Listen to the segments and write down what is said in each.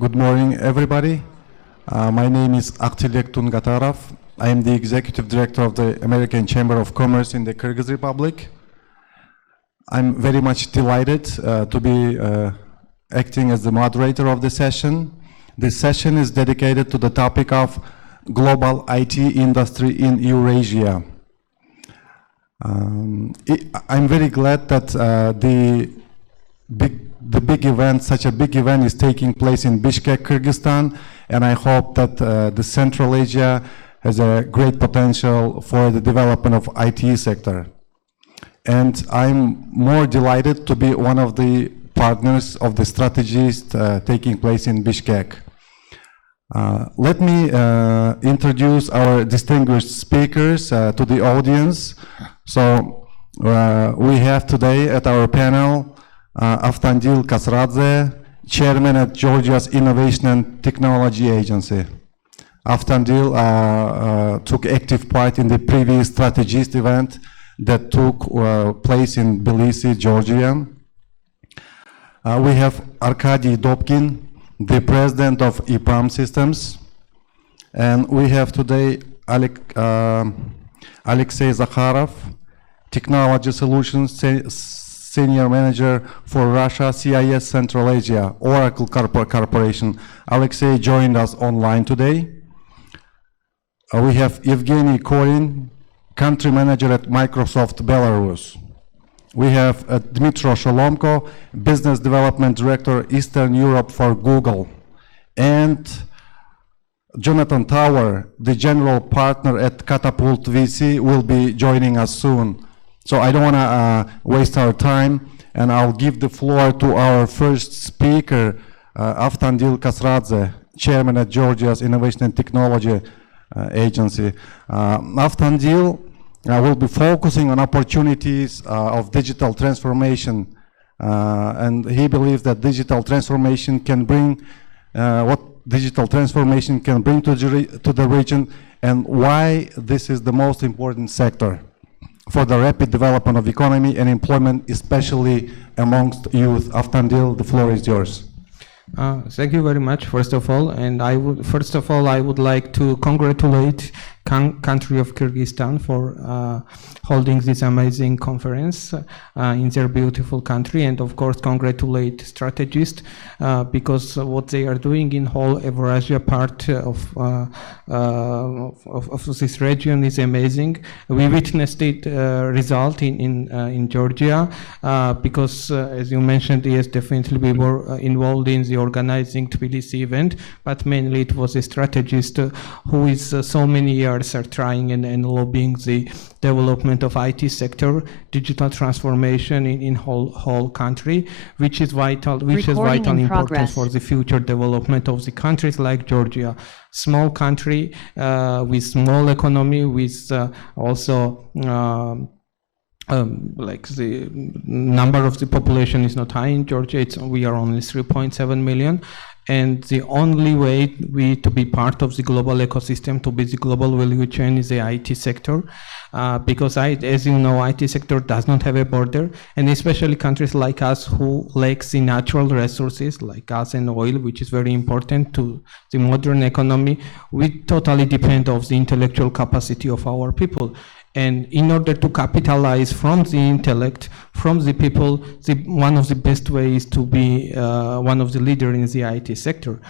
Good morning, everybody. My name is Aktilek Tungatarov. I am the Executive Director of the American Chamber of Commerce in the Kyrgyz Republic. I'm very much delighted to be acting as the moderator of the session. This session is dedicated to the topic of global IT industry in Eurasia. I'm very glad that such a big event is taking place in Bishkek, Kyrgyzstan, and I hope that the Central Asia has a great potential for the development of IT sector. And I'm more delighted to be one of the partners of the strategies taking place in Bishkek. Let me introduce our distinguished speakers to the audience. So we have today at our panel Avtandil Kasradze, Chairman at Georgia's Innovation and Technology Agency. Avtandil took active part in the previous strategist event that took place in Tbilisi, Georgia. We have Arkady Dobkin, the President of IPEAM Systems. And we have today Alexei Zakharov, Technology Solutions Senior Manager for Russia, CIS Central Asia, Oracle Corporation. Alexei joined us online today. We have Evgeny Korin, Country Manager at Microsoft Belarus. We have Dmitro Sholomko, Business Development Director, Eastern Europe for Google. And Jonathan Tower, the General Partner at Catapult VC, will be joining us soon. So I don't want to waste our time, and I'll give the floor to our first speaker, Avtandil Kasradze, Chairman at Georgia's Innovation and Technology Agency. Avtandil will be focusing on opportunities of digital transformation, and he believes that digital transformation can bring what digital transformation can bring to the region, and why this is the most important sector for the rapid development of economy and employment, especially amongst youth. Avtandil, the floor is yours. Thank you very much, first of all, and I would like to congratulate country of Kyrgyzstan for holding this amazing conference in their beautiful country, and of course congratulate strategists because what they are doing in whole Eurasia part of this region is amazing. We witnessed it result in Georgia because as you mentioned, yes, definitely we were involved in the organizing Tbilisi event, but mainly it was a strategist who is so many years are trying and lobbying the development of IT sector, digital transformation in whole country, which is vital important for the future development of the countries like Georgia. Small country with small economy, with also like the number of the population is not high in Georgia. We are only 3.7 million. And the only way to be part of the global ecosystem, to be the global value chain, is the IT sector. Because as you know, IT sector does not have a border, and especially countries like us who lack the natural resources like gas and oil, which is very important to the modern economy, we totally depend on the intellectual capacity of our people. And in order to capitalize from the intellect, from the people, one of the best ways to be one of the leaders in the IT sector.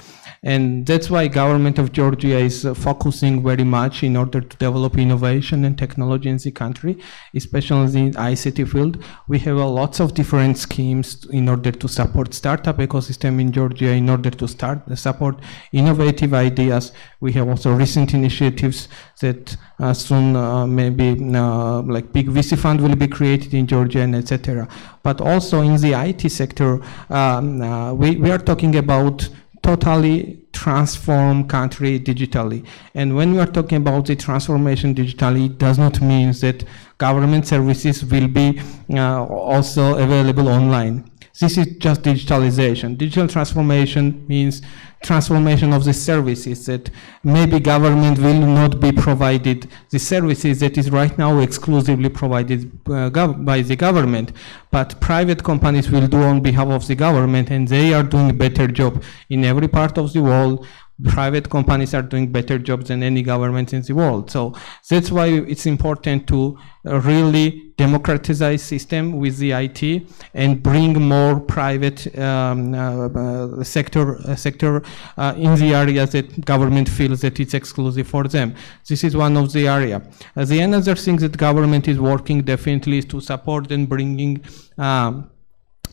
And that's why government of Georgia is focusing very much in order to develop innovation and technology in the country, especially in the ICT field. We have lots of different schemes in order to support startup ecosystem in Georgia, in order to support innovative ideas. We have also recent initiatives that soon maybe like big VC fund will be created in Georgia, and etc. But also in the IT sector, we are talking about totally transform country digitally. And when we are talking about the transformation digitally, it does not mean that government services will be also available online. This is just digitalization. Digital transformation means transformation of the services that maybe government will not be provided the services that is right now exclusively provided by the government, but private companies will do on behalf of the government, and they are doing a better job in every part of the world. Private companies are doing better jobs than any government in the world. So that's why it's important to really democratize system with the IT and bring more private sector in the areas that government feels that it's exclusive for them. This is one of the area. The another thing that government is working definitely is to support and bringing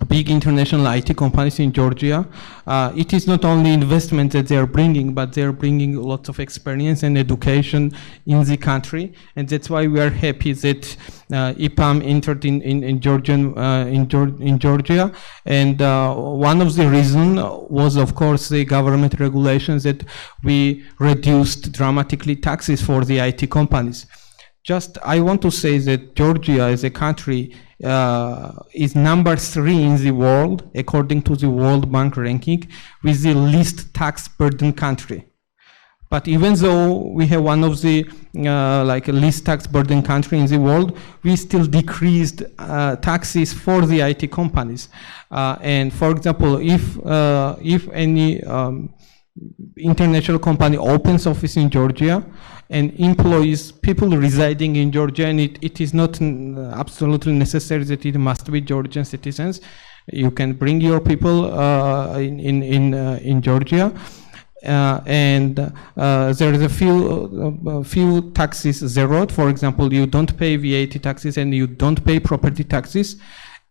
big international IT companies in Georgia. It is not only investment that they are bringing, but they are bringing lots of experience and education in the country, and that's why we are happy that IPEAM entered in Georgia. And one of the reasons was, of course, the government regulations that we reduced dramatically taxes for the IT companies. Just, I want to say that Georgia as a country is number 3 in the world, according to the World Bank ranking, with the least tax burden country. But even though we have one of the least tax burden country in the world, we still decreased taxes for the IT companies. And for example, if any international company opens office in Georgia and employs people residing in Georgia, and it is not absolutely necessary that it must be Georgian citizens. You can bring your people in Georgia, and there is a few taxes zeroed. For example, you don't pay VAT taxes and you don't pay property taxes.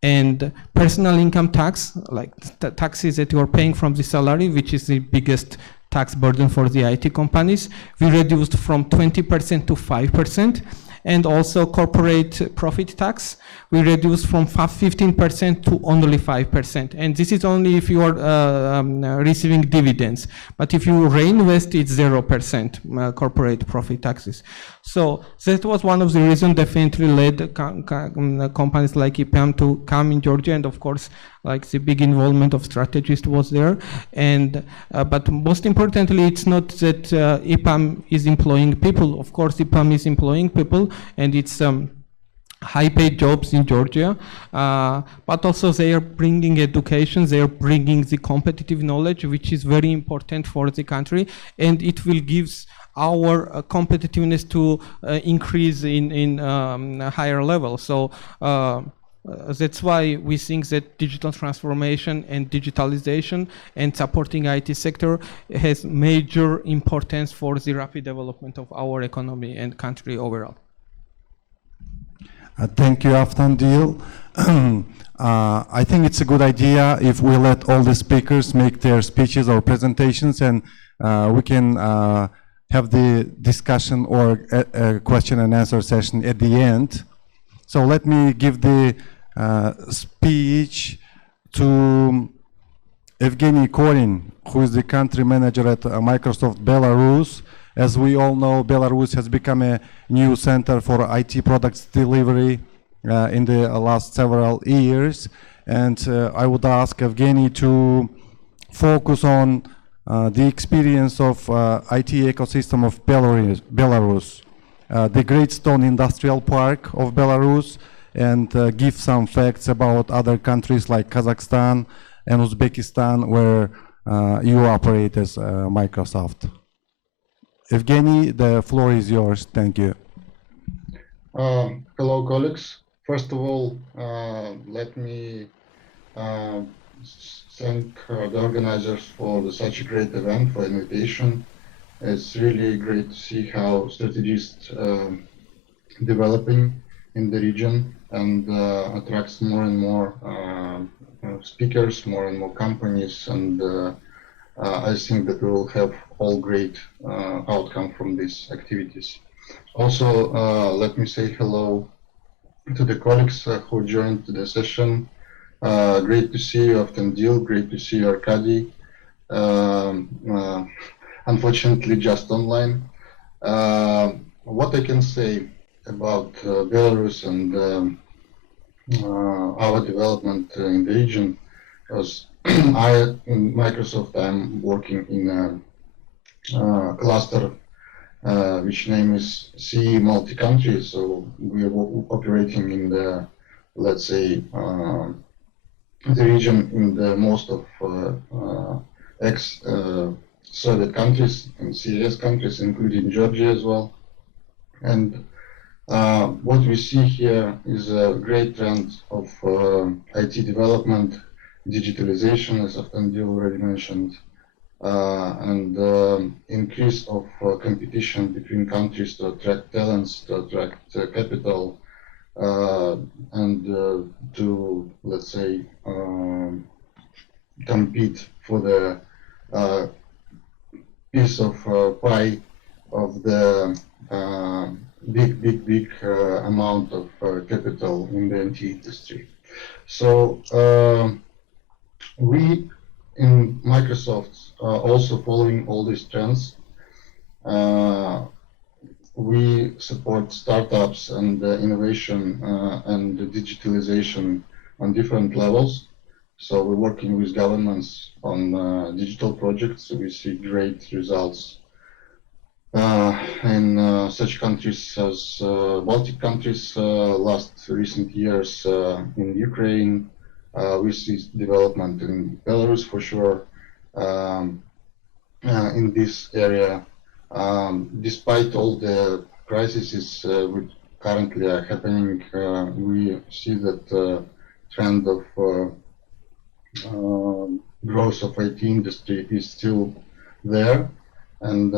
And personal income tax, like taxes that you are paying from the salary, which is the biggest tax burden for the IT companies, we reduced from 20% to 5%. And also corporate profit tax, we reduced from 15% to only 5%. And this is only if you are receiving dividends. But if you reinvest, it's 0% corporate profit taxes. So that was one of the reasons definitely led companies like IPEAM to come in Georgia, and of course, like the big involvement of strategists was there. And but most importantly, it's not that IPEAM is employing people. Of course, IPEAM is employing people, and it's high-paid jobs in Georgia, but also they are bringing education, they are bringing the competitive knowledge, which is very important for the country, and it will give our competitiveness to increase in higher level. So that's why we think that digital transformation and digitalization and supporting IT sector has major importance for the rapid development of our economy and country overall. Thank you, Avtandil. I think it's a good idea if we let all the speakers make their speeches or presentations, and we can have the discussion or a question and answer session at the end. So let me give the speech to Evgeny Korin, who is the country manager at Microsoft Belarus. As we all know, Belarus has become a new center for IT products delivery in the last several years. And I would ask Evgeny to focus on the experience of IT ecosystem of Belarus, the Great Stone Industrial Park of Belarus, and give some facts about other countries like Kazakhstan and Uzbekistan, where you operate as Microsoft. Evgeny, the floor is yours. Thank you. Hello, colleagues. First of all, let me thank the organizers for such a great event, for invitation. It's really great to see how strategists developing in the region and attracts more and more speakers, more and more companies, and I think that we will have all great outcome from these activities. Also, let me say hello to the colleagues who joined the session. Great to see you, Avtandil. Great to see you, Arkady. Unfortunately, just online. What I can say about Belarus and our development in the region, because in Microsoft, I'm working in a cluster which name is CE multi-country. So we are operating in the, let's say, the region in the most of ex-Soviet countries and CIS countries, including Georgia as well. And what we see here is a great trend of IT development, digitalization, as Andy already mentioned, and increase of competition between countries to attract talents, to attract capital, and to, let's say, compete for the piece of pie of the big amount of capital in the IT industry. So we in Microsoft also following all these trends. We support startups and innovation and digitalization on different levels. So we're working with governments on digital projects. So we see great results in such countries as Baltic countries. Recent years in Ukraine, we see development in Belarus for sure. In this area, despite all the crises which currently are happening, we see that trend of growth of IT industry is still there, and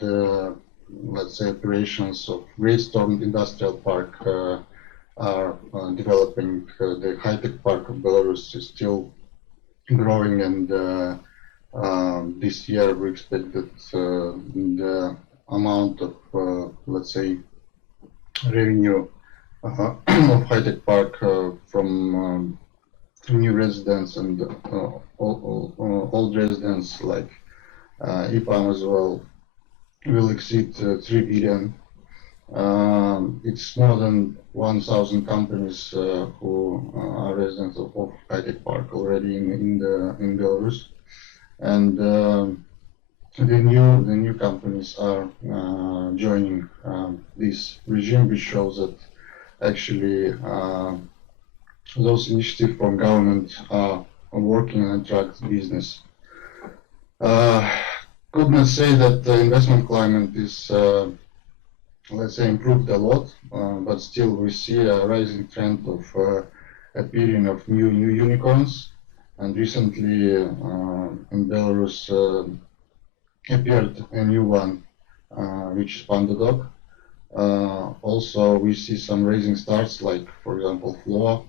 the, let's say, operations of Great Storm Industrial Park are developing. The high-tech park of Belarus is still growing, and this year we expect that the amount of, let's say, revenue of high-tech park from new residents and old residents like IPEAM as well will exceed 3 billion. It's more than 1,000 companies who are residents of high-tech park already in Belarus, and the new companies are joining this regime, which shows that actually those initiatives from government are working and attract business. Could not say that the investment climate is, let's say, improved a lot, but still we see a rising trend of appearing of new unicorns. And recently in Belarus appeared a new one, which is PandaDoc. Also, we see some rising starts, like, for example, Flow,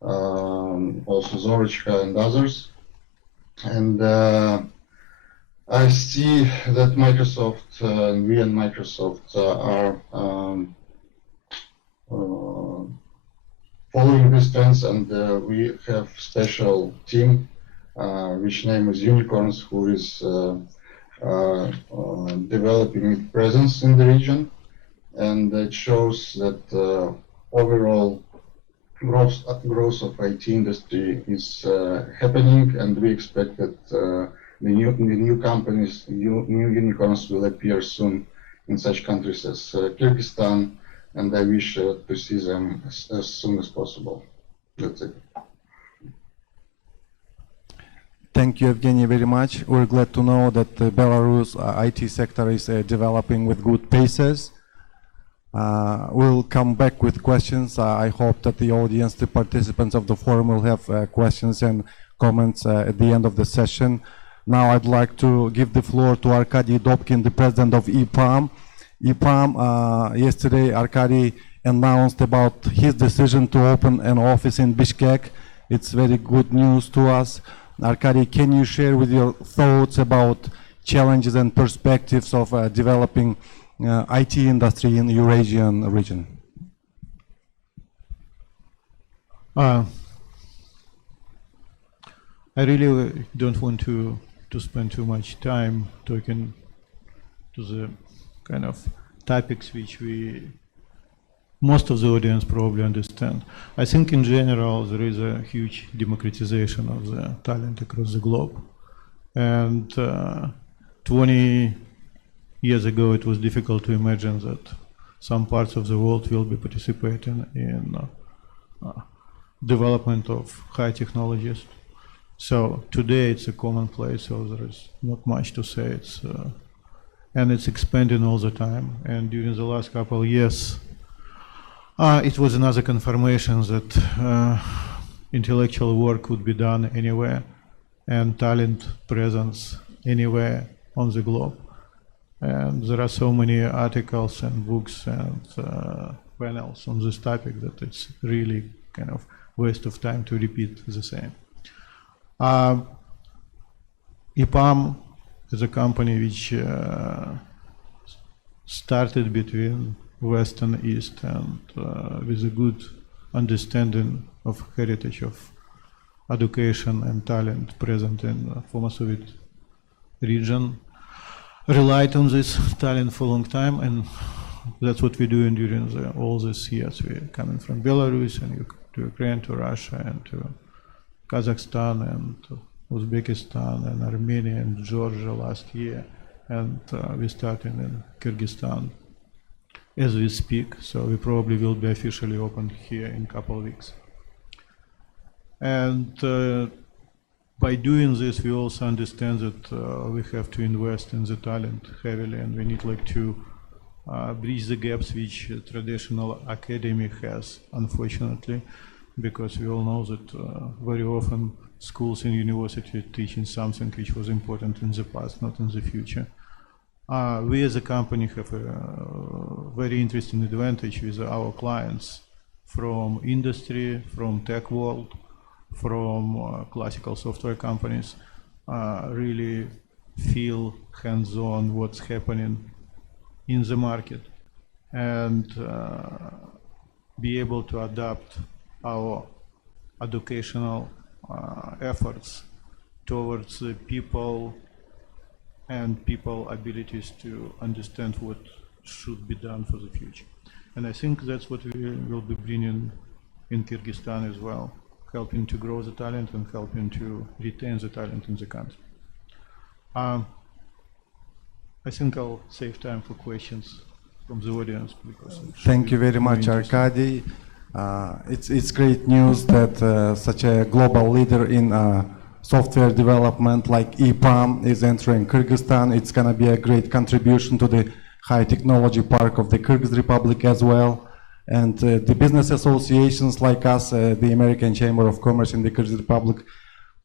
also Zorochka and others. And I see that Microsoft, and we and Microsoft are following these trends, and we have special team, which name is Unicorns, who is developing presence in the region, and it shows that overall growth of IT industry is happening, and we expect that the new companies, new unicorns will appear soon in such countries as Kyrgyzstan, and I wish to see them as soon as possible. That's it. Thank you, Evgeny, very much. We're glad to know that the Belarus IT sector is developing with good paces. We'll come back with questions. I hope that the audience, the participants of the forum will have questions and comments at the end of the session. Now I'd like to give the floor to Arkady Dobkin, the president of IPEAM. IPEAM, yesterday Arkady announced about his decision to open an office in Bishkek. It's very good news to us. Arkady, can you share with your thoughts about challenges and perspectives of developing IT industry in the Eurasian region? I really don't want to spend too much time talking to the kind of topics which we most of the audience probably understand. I think in general there is a huge democratization of the talent across the globe. And 20 years ago it was difficult to imagine that some parts of the world will be participating in development of high technologies. So today it's a commonplace, so there is not much to say. And it's expanding all the time. And during the last couple of years, it was another confirmation that intellectual work could be done anywhere, and talent presence anywhere on the globe. And there are so many articles and books and panels on this topic that it's really kind of waste of time to repeat the same. IPEAM is a company which started between West and East, and with a good understanding of heritage of education and talent present in the former Soviet region, relied on this talent for a long time, and that's what we're doing during all these years. We're coming from Belarus and to Ukraine, to Russia, and to Kazakhstan, and to Uzbekistan, and Armenia, and Georgia last year, and we're starting in Kyrgyzstan as we speak, so we probably will be officially open here in a couple of weeks. And by doing this, we also understand that we have to invest in the talent heavily, and we need to bridge the gaps which traditional academy has, unfortunately, because we all know that very often schools and universities are teaching something which was important in the past, not in the future. We as a company have a very interesting advantage with our clients from industry, from tech world, from classical software companies, really feel hands-on what's happening in the market, and be able to adapt our educational efforts towards the people and people abilities to understand what should be done for the future. And I think that's what we will be bringing in Kyrgyzstan as well, helping to grow the talent and helping to retain the talent in the country. I think I'll save time for questions from the audience, because thank you very much, Arkady. It's great news that such a global leader in software development like IPEAM is entering Kyrgyzstan. It's going to be a great contribution to the high technology park of the Kyrgyz Republic as well. And the business associations like us, the American Chamber of Commerce in the Kyrgyz Republic,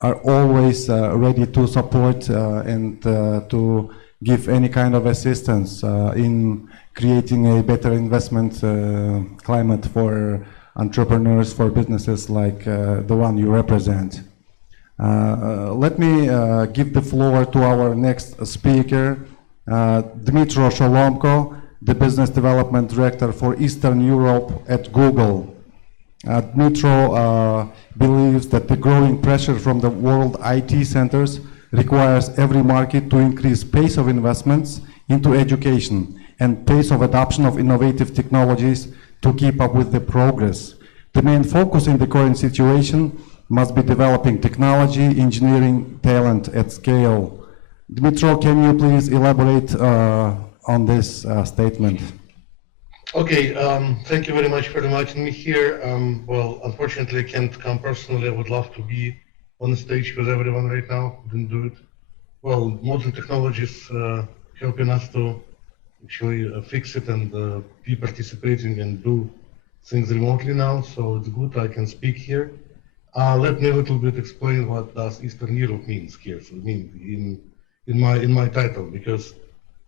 are always ready to support and to give any kind of assistance in creating a better investment climate for entrepreneurs, for businesses like the one you represent. Let me give the floor to our next speaker, Dmitro Sholomko, the Business Development Director for Eastern Europe at Google. Dmitro believes that the growing pressure from the world IT centers requires every market to increase pace of investments into education and pace of adoption of innovative technologies to keep up with the progress. The main focus in the current situation must be developing technology, engineering talent at scale. Dmitro, can you please elaborate on this statement? Okay, thank you very much for inviting me here. Well, unfortunately, I can't come personally. I would love to be on the stage with everyone right now. Didn't do it. Well, modern technologies helping us to actually fix it and be participating and do things remotely now. So it's good I can speak here. Let me a little bit explain what does Eastern Europe means here. So in my title, because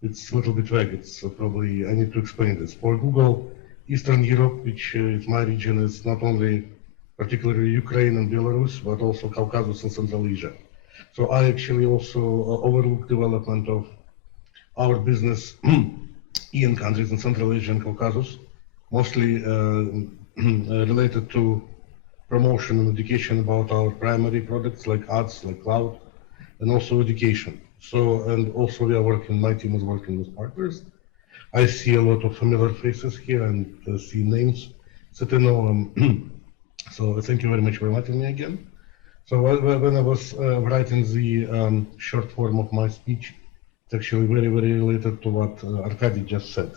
it's a little bit vague. It's probably I need to explain this. For Google, Eastern Europe, which is my region, is not only particularly Ukraine and Belarus, but also Caucasus and Central Asia. So I actually also overlook development of our business in countries in Central Asia and Caucasus, mostly related to promotion and education about our primary products like ads, like cloud, and also education. So, and also we are working, my team is working with partners I see a lot of familiar faces here and see names that I know. So thank you very much for inviting me again. So when I was writing the short form of my speech, it's actually very, very related to what Arkady just said.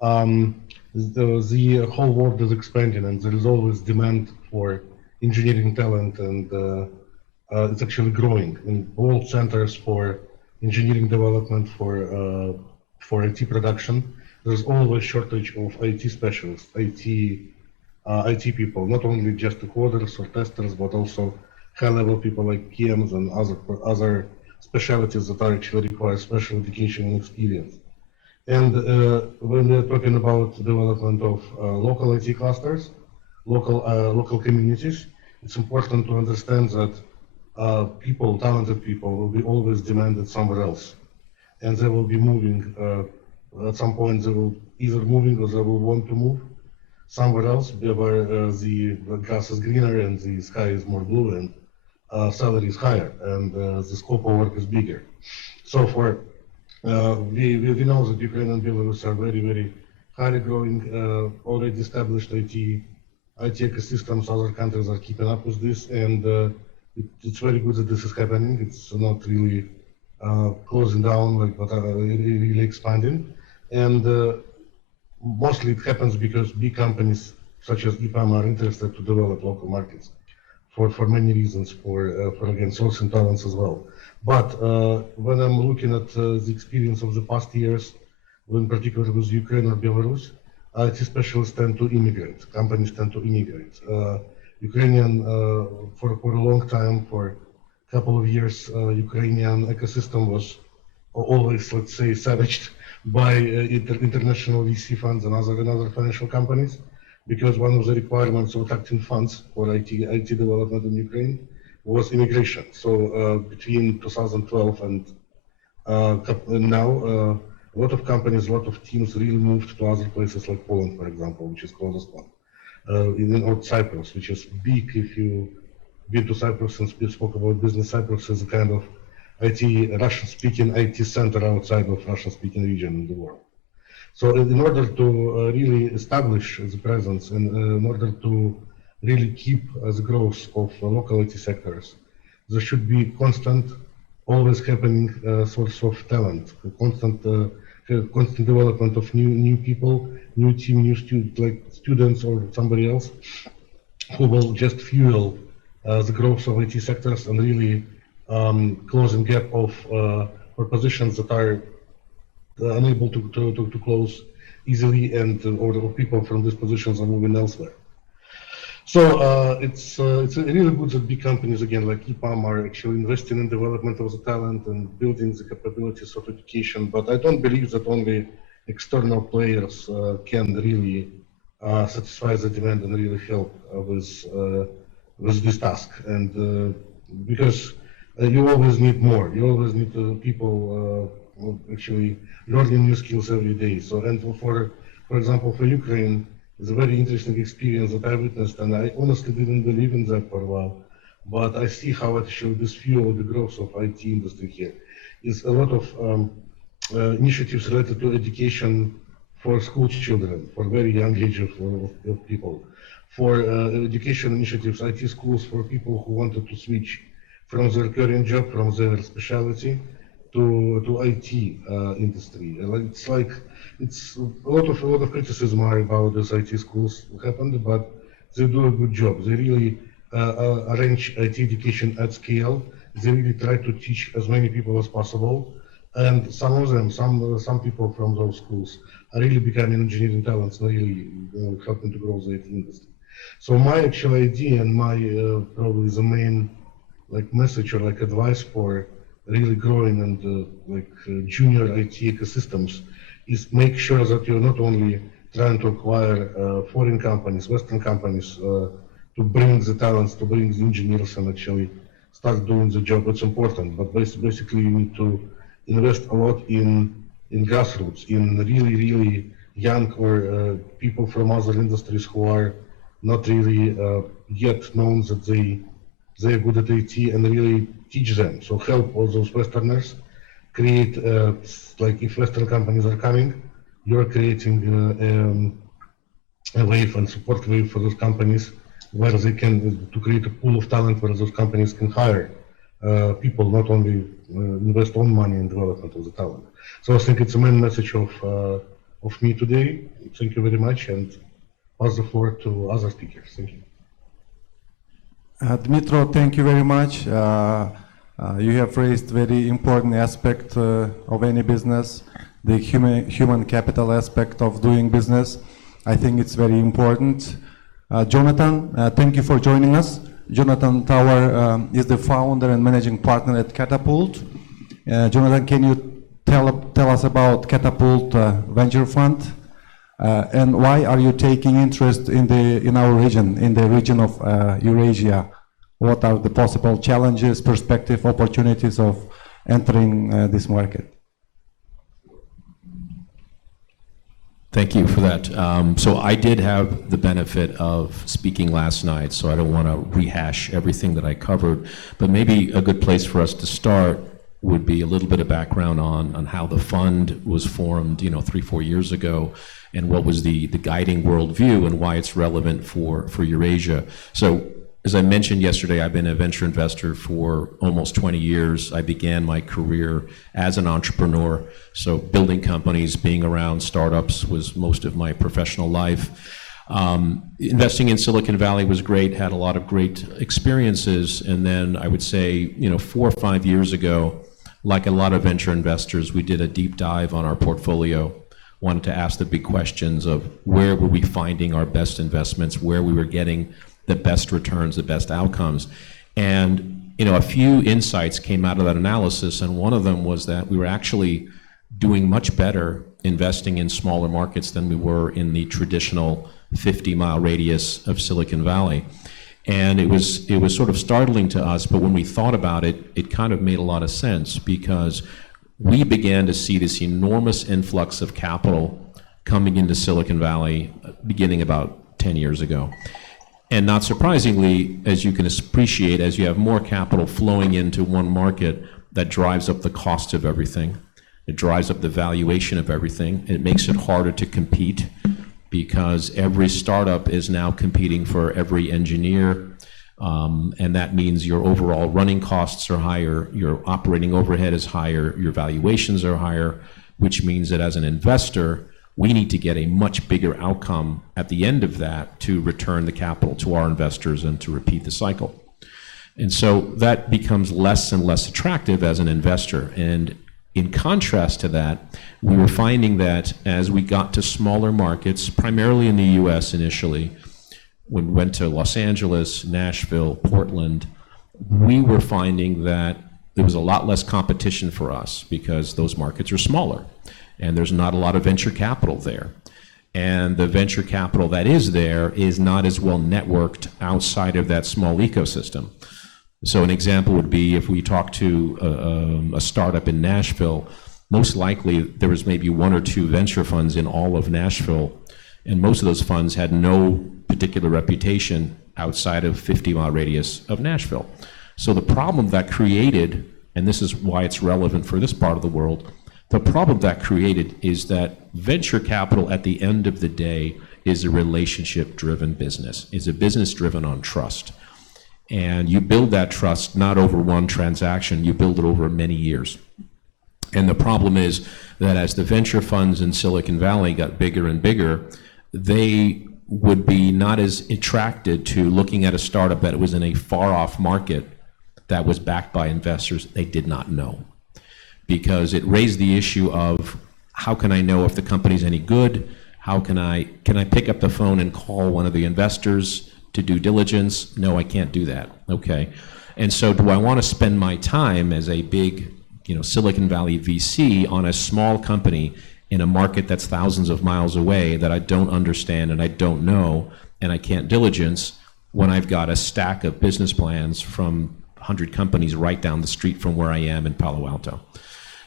The whole world is expanding and there is always demand for engineering talent, and it's actually growing in all centers for engineering development, for IT production. There's always shortage of IT specialists, IT people, not only just the coders or testers, but also high-level people like PMs and other specialties that are actually require special education and experience. And when we're talking about development of local IT clusters, local communities, it's important to understand that talented people will be always demanded somewhere else. And they will be moving, at some point they will either moving or they will want to move somewhere else where the grass is greener and the sky is more blue and salary is higher and the scope of work is bigger. So we know that Ukraine and Belarus are very, very highly growing, already established IT ecosystems. Other countries are keeping up with this, and it's very good that this is happening. It's not really closing down, but really expanding. And mostly it happens because big companies such as IPEAM are interested to develop local markets for many reasons, for again, sourcing talents as well. But when I'm looking at the experience of the past years, in particular with Ukraine or Belarus, IT specialists tend to immigrate, companies tend to immigrate. Ukrainian, for a long time, for a couple of years, Ukrainian ecosystem was always, let's say, savaged by international VC funds and other financial companies, because one of the requirements of attracting funds for IT development in Ukraine was immigration. So between 2012 and now, a lot of companies, a lot of teams really moved to other places like Poland, for example, which is closest one, or Cyprus, which is big. If you been to Cyprus and spoke about business, Cyprus is a kind of Russian-speaking IT center outside of Russian-speaking region in the world. So in order to really establish the presence and in order to really keep the growth of local IT sectors, there should be constant, always happening source of talent, constant development of new people, new team, new students or somebody else who will just fuel the growth of IT sectors and really closing gap of or positions that are unable to close easily, and or people from these positions are moving elsewhere. So it's really good that big companies again like IPEAM are actually investing in development of the talent and building the capabilities of education. But I don't believe that only external players can really satisfy the demand and really help with this task. And because you always need more, you always need people actually learning new skills every day. So and for example, for Ukraine, it's a very interesting experience that I witnessed, and I honestly didn't believe in that for a while. But I see how actually this fueled the growth of IT industry here. Is a lot of initiatives related to education for school children, for very young age of people, for education initiatives, IT schools for people who wanted to switch from their current job, from their specialty, to IT industry. It's a lot of criticism about these IT schools happened, but they do a good job. They really arrange IT education at scale. They really try to teach as many people as possible, and some of them, some people from those schools are really becoming engineering talents and really helping to grow the IT industry. So my actual idea and my probably the main message or advice for really growing and junior IT ecosystems is make sure that you're not only trying to acquire foreign companies, Western companies, to bring the talents, to bring the engineers and actually start doing the job. It's important, but basically you need to invest a lot in grassroots, in really young or people from other industries who are not really yet known that they're good at IT, and really teach them. So help all those Westerners create, if Western companies are coming, you're creating a wave and support wave for those companies where they can, to create a pool of talent where those companies can hire people, not only invest own money in development of the talent. So I think it's the main message of me today. Thank you very much, and pass the floor to other speakers. Thank you. Dmitro, thank you very much. You have raised very important aspect of any business, the human capital aspect of doing business. I think it's very important. Jonathan, thank you for joining us. Jonathan Tower is the founder and managing partner at Catapult. Jonathan, can you tell us about Catapult Venture Fund? And why are you taking interest in our region, in the region of Eurasia? What are the possible challenges, perspective, opportunities of entering this market? Thank you for that. So I did have the benefit of speaking last night, so I don't want to rehash everything that I covered, but maybe a good place for us to start would be a little bit of background on how the fund was formed, 3-4 years ago, and what was the guiding worldview and why it's relevant for Eurasia. So as I mentioned yesterday, I've been a venture investor for almost 20 years. I began my career as an entrepreneur, so building companies, being around startups was most of my professional life. Investing in Silicon Valley was great, had a lot of great experiences, and then I would say, 4 or 5 years ago, like a lot of venture investors, we did a deep dive on our portfolio, wanted to ask the big questions of where were we finding our best investments, where we were getting the best returns, the best outcomes. And a few insights came out of that analysis, and one of them was that we were actually doing much better investing in smaller markets than we were in the traditional 50-mile radius of Silicon Valley. And it was sort of startling to us, but when we thought about it, it kind of made a lot of sense, because we began to see this enormous influx of capital coming into Silicon Valley beginning about 10 years ago. And not surprisingly, as you can appreciate, as you have more capital flowing into one market, that drives up the cost of everything. It drives up the valuation of everything. It makes it harder to compete, because every startup is now competing for every engineer, and that means your overall running costs are higher, your operating overhead is higher, your valuations are higher, which means that as an investor, we need to get a much bigger outcome at the end of that to return the capital to our investors and to repeat the cycle. And so that becomes less and less attractive as an investor. And in contrast to that, we were finding that as we got to smaller markets, primarily in the US initially, when we went to Los Angeles, Nashville, Portland, we were finding that there was a lot less competition for us because those markets are smaller. And there's not a lot of venture capital there. And the venture capital that is there is not as well networked outside of that small ecosystem. So an example would be if we talk to a startup in Nashville, most likely there was maybe 1 or 2 venture funds in all of Nashville, and most of those funds had no particular reputation outside of 50-mile radius of Nashville. So the problem that created, and this is why it's relevant for this part of the world, the problem that created is that venture capital at the end of the day is a relationship-driven business, is a business driven on trust. And you build that trust not over one transaction, you build it over many years. And the problem is that as the venture funds in Silicon Valley got bigger and bigger, they would be not as attracted to looking at a startup that was in a far-off market that was backed by investors they did not know. Because it raised the issue of, how can I know if the company's any good? How can I pick up the phone and call one of the investors to due diligence? No, I can't do that. Okay. And so do I want to spend my time as a big, Silicon Valley VC on a small company in a market that's thousands of miles away that I don't understand and I don't know and I can't diligence, when I've got a stack of business plans from 100 companies right down the street from where I am in Palo Alto?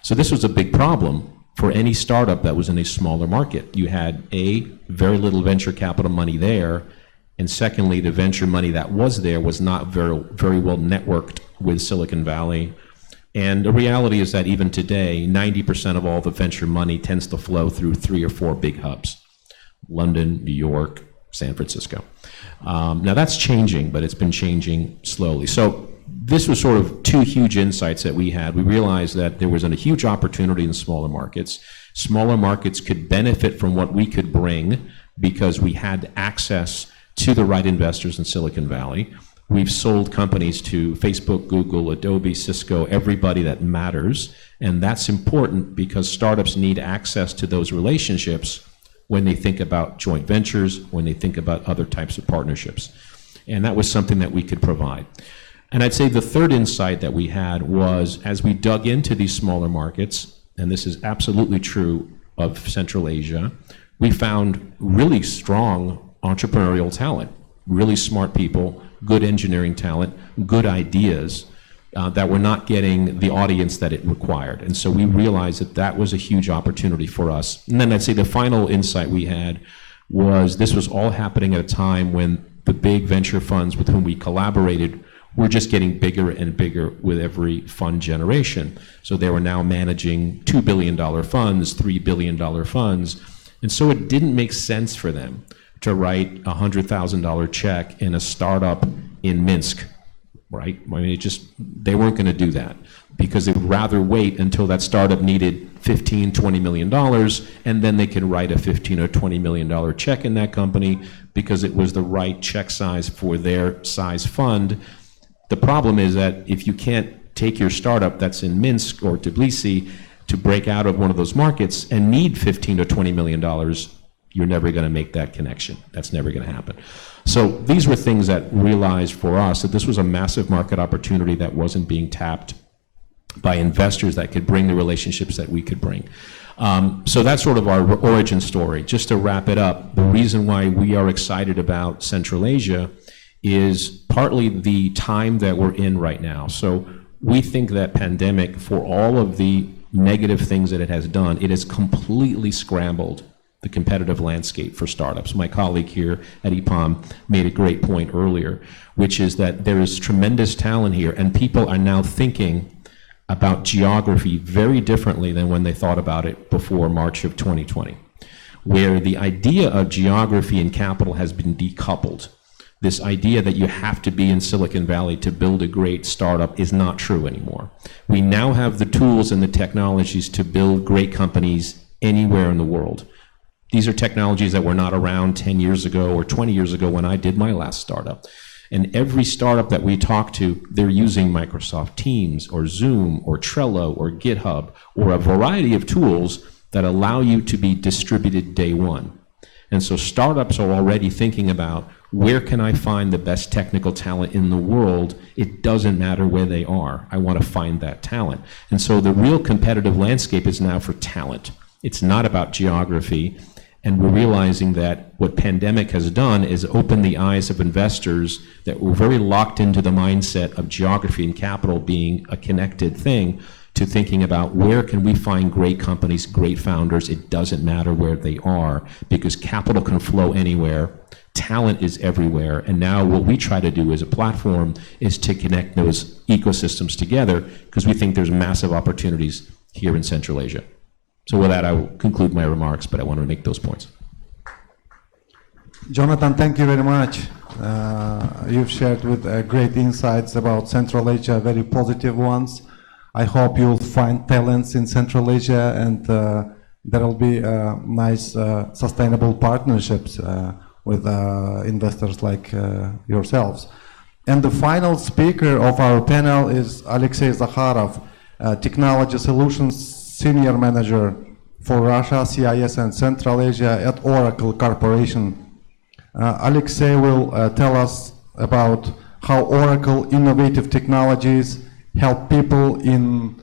So this was a big problem for any startup that was in a smaller market. You had very little venture capital money there, and secondly, the venture money that was there was not very well networked with Silicon Valley, And the reality is that even today, 90% of all the venture money tends to flow through 3 or 4 big hubs: London, New York, San Francisco. Now that's changing, but it's been changing slowly. So this was sort of 2 huge insights that we had. We realized that there was a huge opportunity in smaller markets. Smaller markets could benefit from what we could bring because we had access to the right investors in Silicon Valley. We've sold companies to Facebook, Google, Adobe, Cisco, everybody that matters. And that's important because startups need access to those relationships when they think about joint ventures, when they think about other types of partnerships. And that was something that we could provide. And I'd say the third insight that we had was, as we dug into these smaller markets, and this is absolutely true of Central Asia, we found really strong entrepreneurial talent, really smart people, good engineering talent, good ideas that were not getting the audience that it required. And so we realized that that was a huge opportunity for us. And then I'd say the final insight we had was this was all happening at a time when the big venture funds with whom we collaborated were just getting bigger and bigger with every fund generation. So they were now managing $2 billion funds, $3 billion funds. And so it didn't make sense for them to write a $100,000 check in a startup in Minsk, right? I mean, they weren't going to do that because they'd rather wait until that startup needed $15, $20 million, and then they could write a $15 or $20 million check in that company because it was the right check size for their size fund. The problem is that if you can't take your startup that's in Minsk or Tbilisi to break out of one of those markets and need $15 or $20 million, you're never going to make that connection. That's never going to happen. So these were things that realized for us that this was a massive market opportunity that wasn't being tapped by investors that could bring the relationships that we could bring. So that's sort of our origin story. Just to wrap it up, the reason why we are excited about Central Asia is partly the time that we're in right now. So we think that pandemic, for all of the negative things that it has done, it has completely scrambled the competitive landscape for startups. My colleague here at IPEAM made a great point earlier, which is that there is tremendous talent here, and people are now thinking about geography very differently than when they thought about it before March of 2020, where the idea of geography and capital has been decoupled. This idea that you have to be in Silicon Valley to build a great startup is not true anymore. We now have the tools and the technologies to build great companies anywhere in the world. These are technologies that were not around 10 years ago or 20 years ago when I did my last startup. And every startup that we talk to, they're using Microsoft Teams or Zoom or Trello or GitHub or a variety of tools that allow you to be distributed day one. And so startups are already thinking about, where can I find the best technical talent in the world? It doesn't matter where they are. I want to find that talent. And so the real competitive landscape is now for talent. It's not about geography. And we're realizing that what pandemic has done is open the eyes of investors that were very locked into the mindset of geography and capital being a connected thing, to thinking about, where can we find great companies, great founders? It doesn't matter where they are, because capital can flow anywhere. Talent is everywhere. And now what we try to do as a platform is to connect those ecosystems together, because we think there's massive opportunities here in Central Asia. So with that, I will conclude my remarks, but I want to make those points. Jonathan, thank you very much. You've shared with great insights about Central Asia, very positive ones. I hope you'll find talents in Central Asia, and there will be nice sustainable partnerships with investors like yourselves. And the final speaker of our panel is Alexey Zakharov, Technology Solutions Senior Manager for Russia, CIS, and Central Asia at Oracle Corporation. Alexey will tell us about how Oracle innovative technologies help people in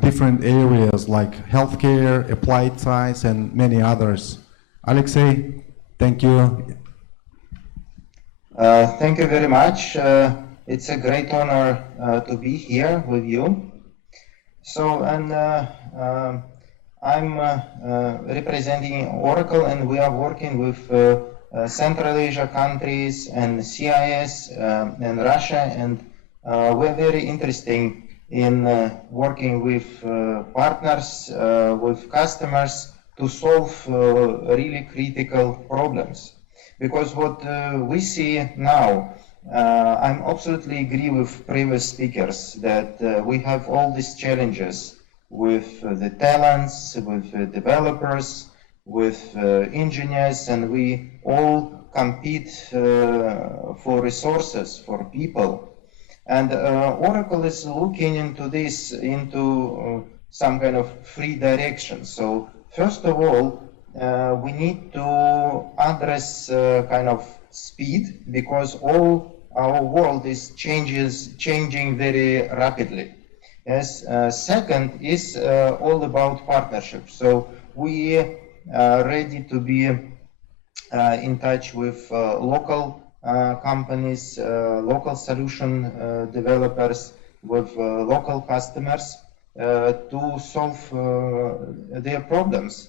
different areas like healthcare, applied science, and many others. Alexey, thank you. Thank you very much. It's a great honor to be here with you. So, and I'm representing Oracle, and we are working with Central Asia countries and CIS and Russia, and we're very interested in working with partners, with customers to solve really critical problems. Because what we see now, I'm absolutely agree with previous speakers that we have all these challenges with the talents, with the developers, with engineers, and we all compete for resources, for people. And Oracle is looking into this, into some kind of three directions. So first of all, we need to address kind of speed, because all our world is changing very rapidly. Yes. Second is all about partnerships. So we are ready to be in touch with local companies, local solution developers, with local customers to solve their problems.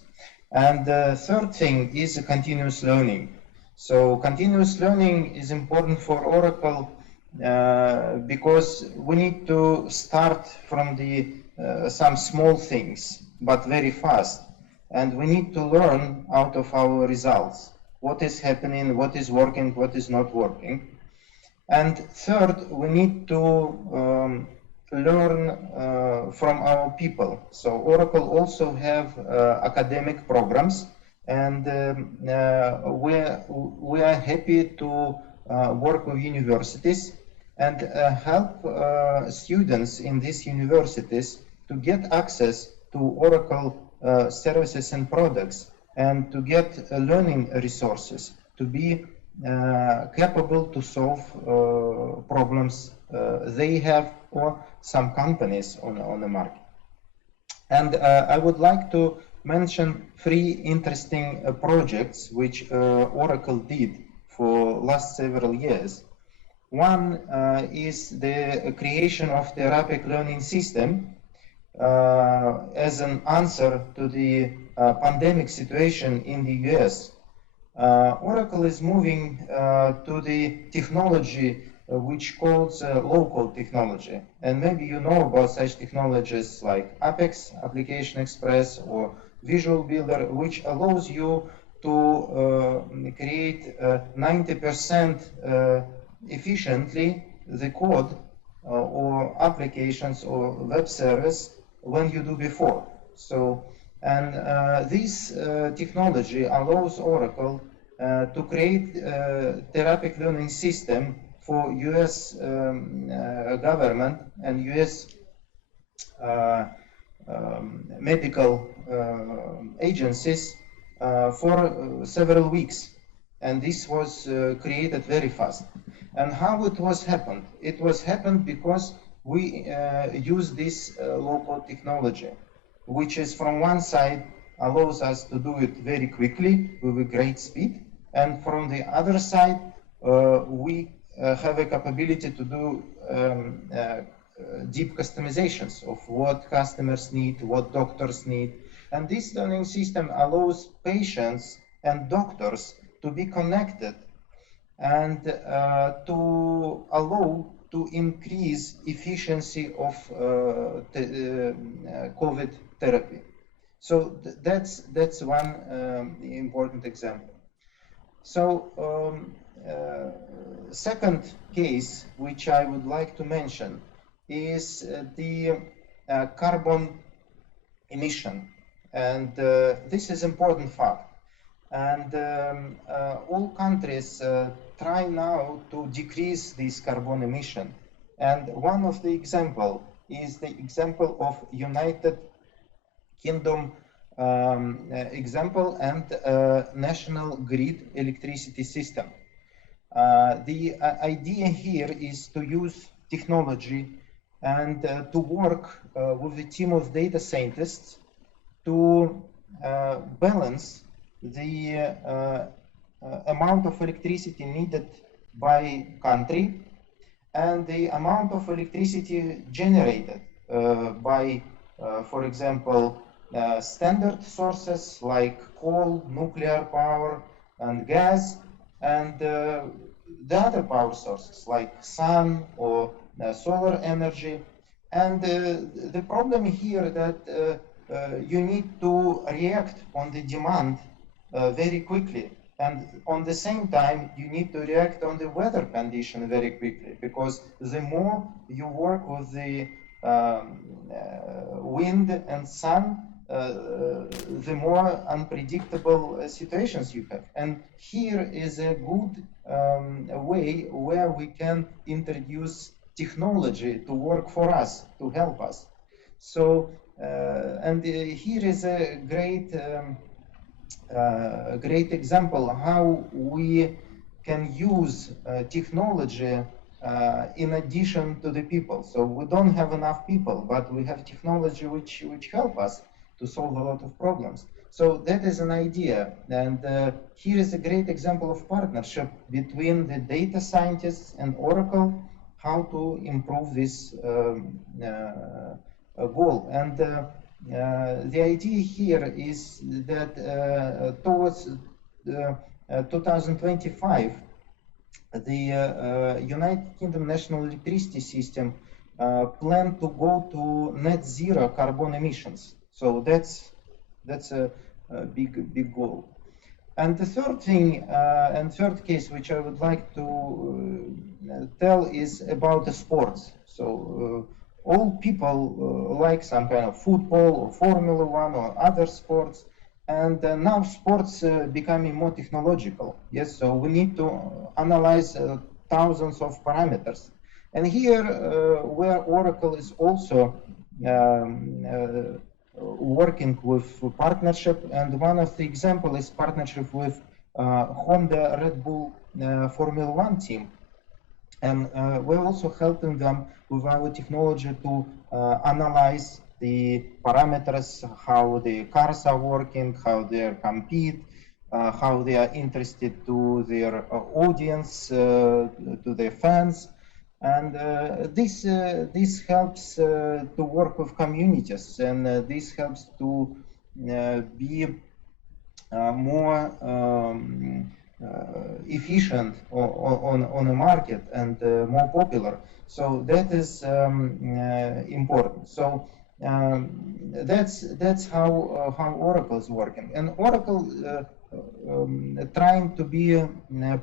And the third thing is continuous learning. So continuous learning is important for Oracle because we need to start from the some small things, but very fast. And we need to learn out of our results. What is happening, what is working, what is not working. And third, we need to learn from our people. So Oracle also have academic programs, and we are happy to work with universities and help students in these universities to get access to Oracle services and products, and to get learning resources to be capable to solve problems they have or some companies on the market. And I would like to mention three interesting projects which Oracle did for last several years. One is the creation of the rapid learning system as an answer to the pandemic situation in the US. Oracle is moving to the technology which calls low-code technology. And maybe you know about such technologies like Apex, Application Express, or Visual Builder, which allows you to create 90% efficiently the code or applications or web service when you do before. So, and this technology allows Oracle to create the rapid learning system for US government and US medical agencies for several weeks. And this was created very fast. And how it was happened? It was happened because we use this low-code technology, which is from one side allows us to do it very quickly with a great speed, and from the other side we have a capability to do deep customizations of what customers need, what doctors need. And this learning system allows patients and doctors to be connected and to allow to increase efficiency of COVID therapy. So that's one important example. So second case which I would like to mention is the carbon emission, and this is important fact. And all countries try now to decrease this carbon emission. And one of the example is the example of United Kingdom example and national grid electricity system. The idea here is to use technology and to work with a team of data scientists to balance the amount of electricity needed by country and the amount of electricity generated by, for example, standard sources like coal, nuclear power, and gas, and the other power sources like sun or solar energy. And the problem here that you need to react on the demand very quickly. And on the same time, you need to react on the weather condition very quickly, because the more you work with the wind and sun, the more unpredictable situations you have. And here is a good way where we can introduce technology to work for us, to help us. So, and here is a great example how we can use technology in addition to the people. So we don't have enough people, but we have technology which help us to solve a lot of problems. So that is an idea, and here is a great example of partnership between the data scientists and Oracle, how to improve this goal. And the idea here is that towards 2025, the United Kingdom National Electricity System plan to go to net zero carbon emissions. So that's a big goal. And the third thing, and third case, which I would like to tell is about the sports. So all people like some kind of football or Formula One or other sports, and now sports becoming more technological. Yes, so we need to analyze thousands of parameters. And here, where Oracle is also working with partnership, and one of the example is partnership with Honda Red Bull Formula One team. And we're also helping them with our technology to analyze the parameters, how the cars are working, how they compete, how they are interested to their audience, to their fans. And this helps to work with communities, and this helps to be more efficient on the market and more popular. So that is important. So that's how Oracle is working, and Oracle trying to be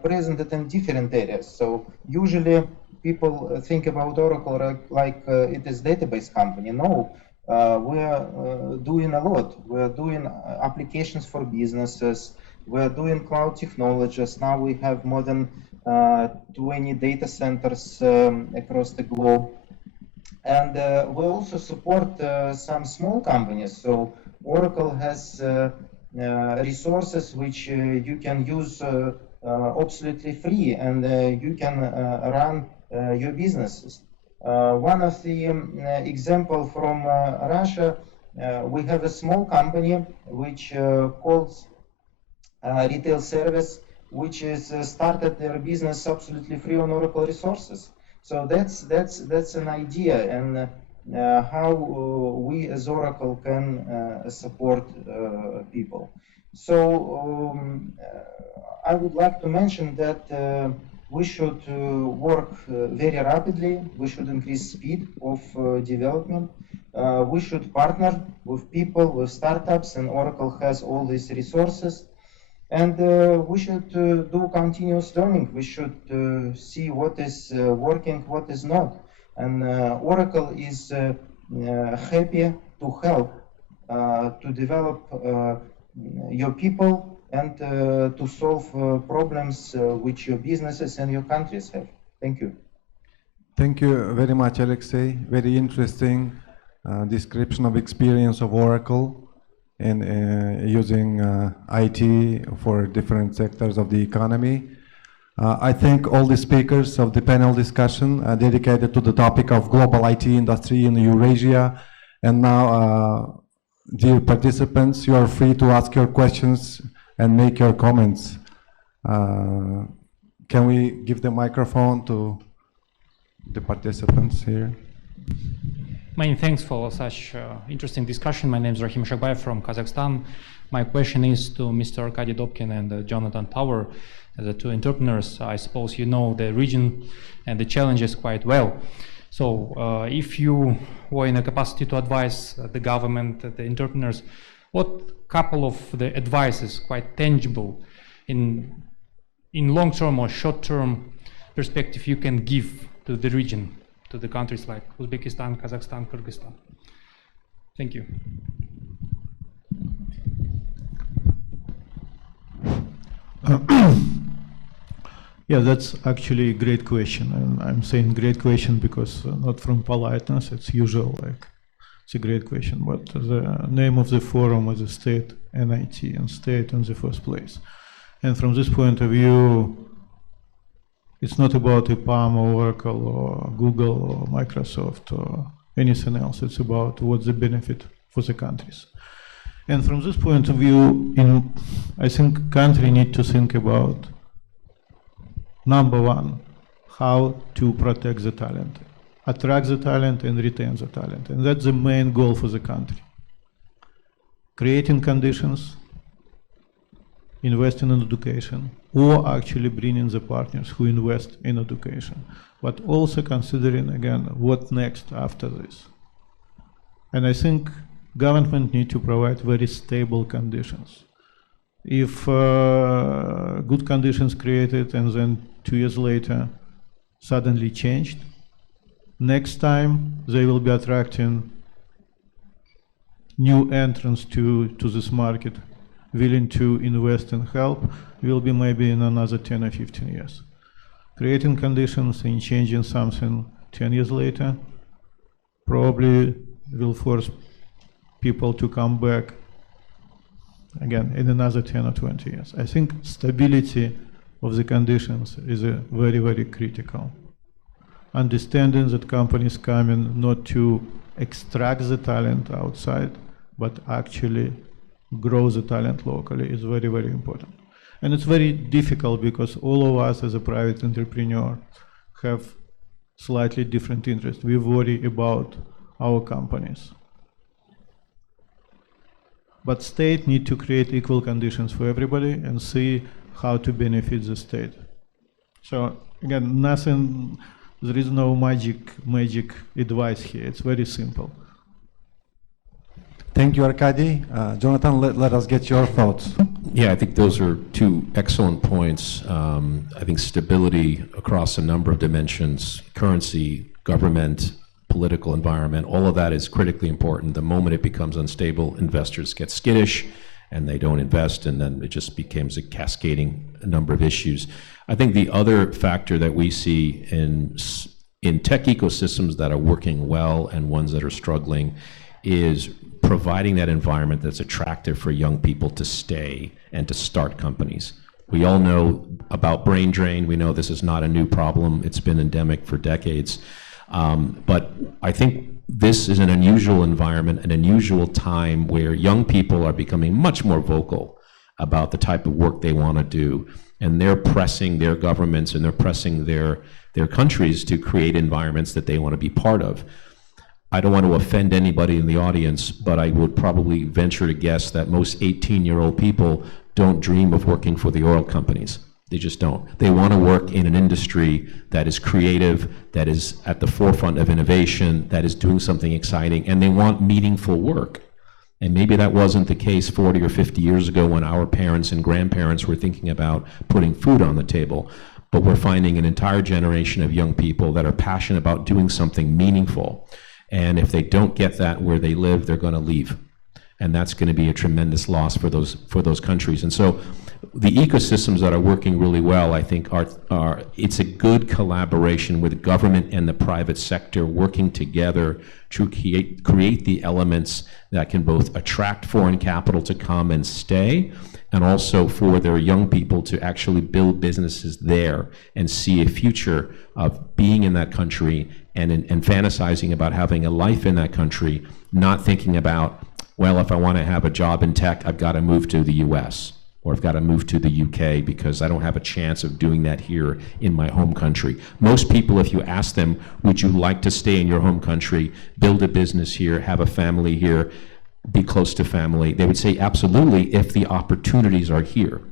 present in different areas. So usually people think about Oracle like it is database company. No, we are doing a lot. We are doing applications for businesses. We are doing cloud technologies. Now we have more than 20 data centers across the globe. And we also support some small companies. So Oracle has resources which you can use absolutely free, and you can run your businesses. One of the example from Russia, we have a small company which calls Retail Service, which is started their business absolutely free on Oracle resources. So that's an idea, and how we as Oracle can support people. So I would like to mention that we should work very rapidly. We should increase speed of development. We should partner with people, with startups, and Oracle has all these resources. And we should do continuous learning. We should see what is working, what is not. And Oracle is happy to help to develop your people and to solve problems which your businesses and your countries have. Thank you. Thank you very much, Alexei. Very interesting description of experience of Oracle and using IT for different sectors of the economy. I thank all the speakers of the panel discussion dedicated to the topic of global IT industry in Eurasia. And now, dear participants, you are free to ask your questions and make your comments. Can we give the microphone to the participants here? Many thanks for such interesting discussion. My name is Rahim Shagbayev from Kazakhstan. My question is to Mr. Arkady Dobkin and Jonathan Power, the two entrepreneurs. I suppose you know the region and the challenges quite well. So if you were in a capacity to advise the government, the entrepreneurs, what couple of the advices, quite tangible, in long-term or short-term perspective you can give to the region, to the countries like Uzbekistan, Kazakhstan, Kyrgyzstan? Thank you. Yeah, that's actually a great question, and I'm saying great question because not from politeness, it's usual, like, it's a great question, but the name of the forum is a state NIT, and state in the first place. And from this point of view, it's not about IPEAM or Oracle or Google or Microsoft or anything else, it's about what's the benefit for the countries. And from this point of view, I think country need to think about, number one, how to protect the talent, attract the talent and retain the talent. And that's the main goal for the country. Creating conditions, investing in education, or actually bringing the partners who invest in education, but also considering, again, what next after this. And I think government need to provide very stable conditions. If good conditions created and then 2 years later suddenly changed, next time they will be attracting new entrants to this market, willing to invest and help, will be maybe in another 10 or 15 years. Creating conditions and changing something 10 years later probably will force people to come back again in another 10 or 20 years. I think stability of the conditions is very, very critical. Understanding that companies coming not to extract the talent outside, but actually grow the talent locally is very, very important. And it's very difficult because all of us as a private entrepreneur have slightly different interests. We worry about our companies. But state need to create equal conditions for everybody and see how to benefit the state. So again, nothing, there is no magic advice here. It's very simple. Thank you, Arkady. Jonathan, let us get your thoughts. Yeah, I think those are two excellent points. I think stability across a number of dimensions, currency, government, political environment, all of that is critically important. The moment it becomes unstable, investors get skittish and they don't invest, and then it just becomes a cascading number of issues. I think the other factor that we see in tech ecosystems that are working well and ones that are struggling is providing that environment that's attractive for young people to stay and to start companies. We all know about brain drain. We know this is not a new problem. It's been endemic for decades. But I think this is an unusual environment, an unusual time where young people are becoming much more vocal about the type of work they want to do. And they're pressing their governments and they're pressing their countries to create environments that they want to be part of. I don't want to offend anybody in the audience, but I would probably venture to guess that most 18-year-old people don't dream of working for the oil companies. They just don't. They want to work in an industry that is creative, that is at the forefront of innovation, that is doing something exciting, and they want meaningful work. And maybe that wasn't the case 40 or 50 years ago when our parents and grandparents were thinking about putting food on the table. But we're finding an entire generation of young people that are passionate about doing something meaningful. And if they don't get that where they live, they're going to leave. And that's going to be a tremendous loss for those countries. And so the ecosystems that are working really well, I think, are it's a good collaboration with government and the private sector working together to create the elements that can both attract foreign capital to come and stay, and also for their young people to actually build businesses there and see a future of being in that country and fantasizing about having a life in that country, not thinking about, well, if I want to have a job in tech, I've got to move to the US, or I've got to move to the UK because I don't have a chance of doing that here in my home country. Most people, if you ask them, would you like to stay in your home country, build a business here, have a family here, be close to family, they would say absolutely if the opportunities are here.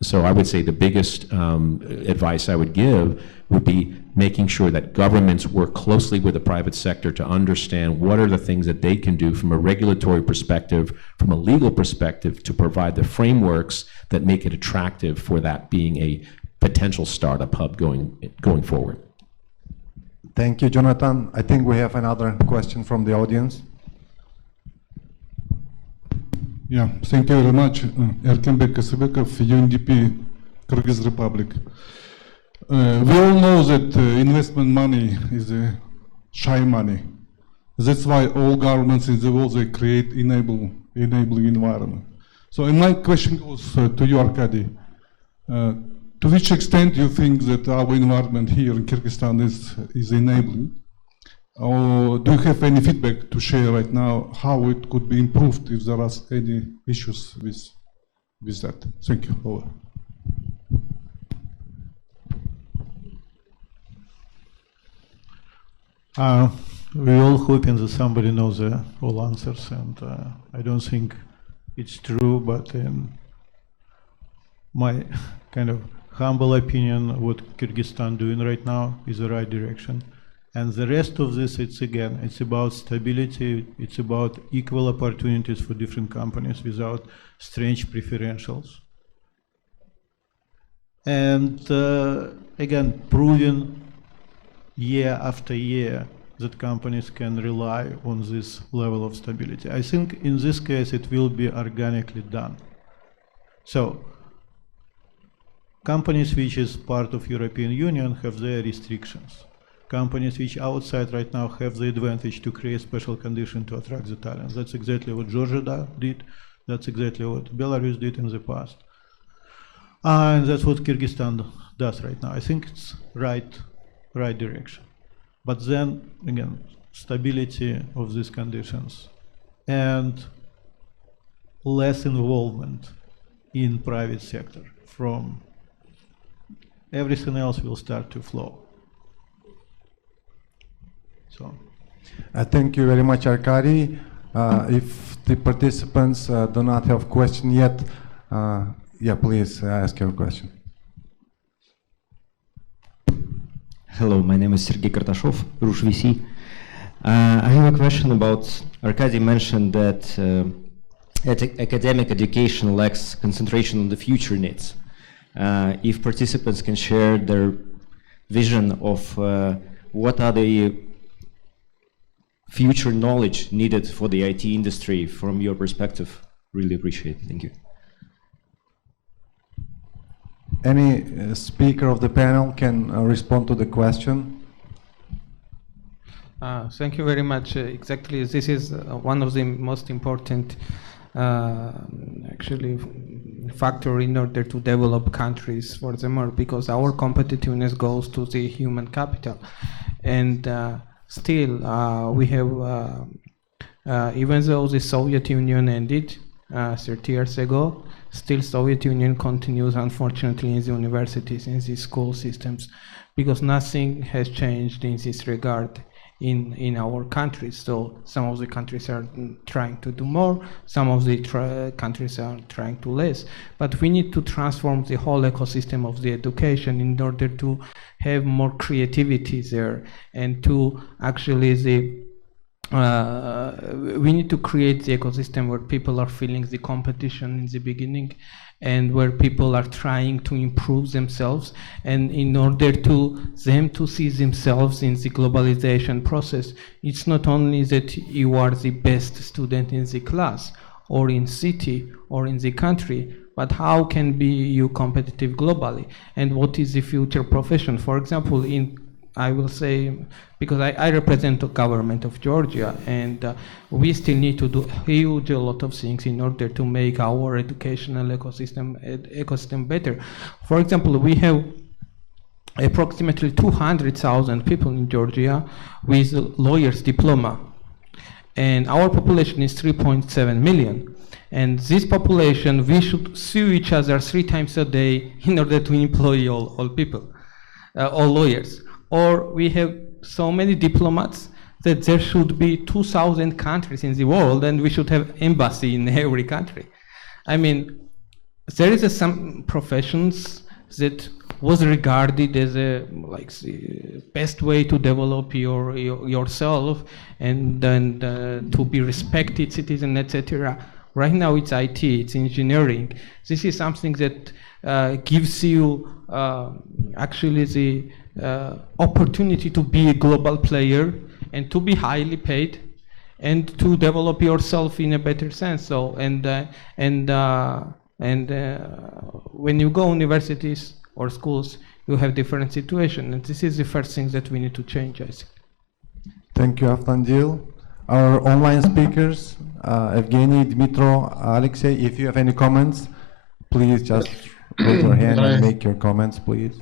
So I would say the biggest advice I would give would be making sure that governments work closely with the private sector to understand what are the things that they can do from a regulatory perspective, from a legal perspective, to provide the frameworks that make it attractive for that being a potential startup hub going forward. Thank you, Jonathan. I think we have another question from the audience. Yeah, thank you very much. Erkenbek Kasabekov, UNDP, Kyrgyz Republic. We all know that investment money is shy money. That's why all governments in the world, they create enabling environment. So my question goes to you, Arkady. To which extent do you think that our environment here in Kyrgyzstan is enabling? Or do you have any feedback to share right now how it could be improved if there are any issues with that? Thank you. Over. We're all hoping that somebody knows all answers, and I don't think it's true, but in my kind of humble opinion, what Kyrgyzstan doing right now is the right direction. And the rest of this, it's about stability, it's about equal opportunities for different companies without strange preferentials. And again, proving year after year that companies can rely on this level of stability. I think in this case, it will be organically done. So companies which is part of European Union have their restrictions. Companies which outside right now have the advantage to create special conditions to attract the talent. That's exactly what Georgia did. That's exactly what Belarus did in the past. And that's what Kyrgyzstan does right now. I think it's right direction. But then, again, stability of these conditions and less involvement in private sector from everything else will start to flow. So, Thank you very much, Arkady. If the participants do not have question yet, yeah, please ask your question. Hello, my name is Sergei Kartashov, Rush VC. I have a question about, Arkady mentioned that academic education lacks concentration on the future needs. If participants can share their vision of what are the future knowledge needed for the IT industry from your perspective, really appreciate it. Thank you. Any speaker of the panel can respond to the question. Thank you very much. Exactly, this is one of the most important actually factor in order to develop countries furthermore, because our competitiveness goes to the human capital. And still we have, even though the Soviet Union ended 30 years ago, still Soviet Union continues, unfortunately, in the universities, in the school systems, because nothing has changed in this regard in our countries. So some of the countries are trying to do more, some of the countries are trying to less. But we need to transform the whole ecosystem of the education in order to have more creativity there, and to actually we need to create the ecosystem where people are feeling the competition in the beginning, and where people are trying to improve themselves, and in order to them to see themselves in the globalization process. It's not only that you are the best student in the class or in city or in the country, but how can be you competitive globally, and what is the future profession? For example, I will say, because I represent the government of Georgia, and we still need to do a lot of things in order to make our educational ecosystem better. For example, we have approximately 200,000 people in Georgia with lawyer's diploma, and our population is 3.7 million. And this population, we should sue each other 3 times a day in order to employ all people, all lawyers. Or we have so many diplomats that there should be 2,000 countries in the world, and we should have embassy in every country. I mean, there is some professions that was regarded as a like the best way to develop yourself and then to be respected citizen, etc. Right now it's IT, it's engineering. This is something that gives you actually the opportunity to be a global player and to be highly paid and to develop yourself in a better sense. So when you go universities or schools, you have different situation, and this is the first thing that we need to change, I think. Thank you, Avtandil. Our online speakers, Evgeny, Dmitro, Alexey, if you have any comments, please just raise your hand and make your comments, please.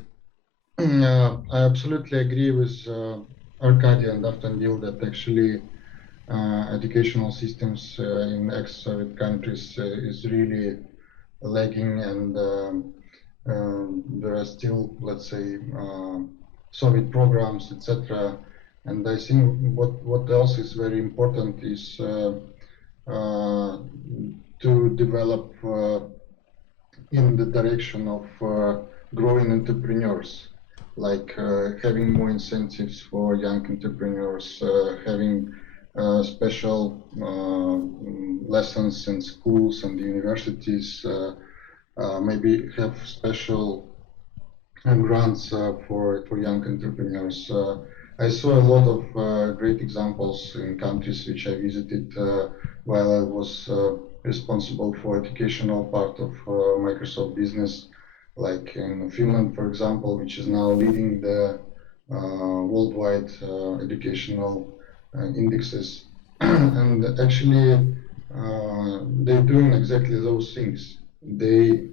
I absolutely agree with Arkady and Avtandil that actually educational systems in ex-Soviet countries is really lagging, and there are still, let's say, Soviet programs, etc. And I think what else is very important is to develop in the direction of growing entrepreneurs, like having more incentives for young entrepreneurs, having special lessons in schools and universities, maybe have special grants for young entrepreneurs. I saw a lot of great examples in countries which I visited while I was responsible for educational part of Microsoft Business, like in Finland, for example, which is now leading the worldwide educational indexes. And actually, they're doing exactly those things. They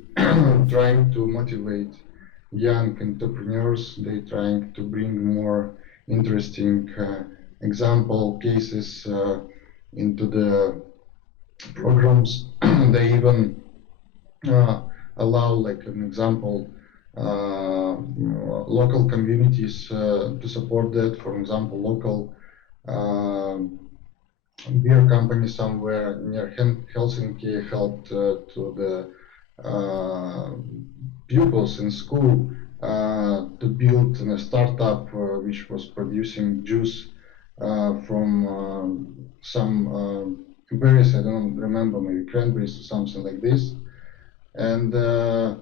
trying to motivate young entrepreneurs. They trying to bring more interesting example cases into the programs. They even allow, like an example, local communities to support that. For example, local beer company somewhere near Helsinki helped to the pupils in school to build a startup which was producing juice from some berries, I don't remember, maybe cranberries or something like this. And the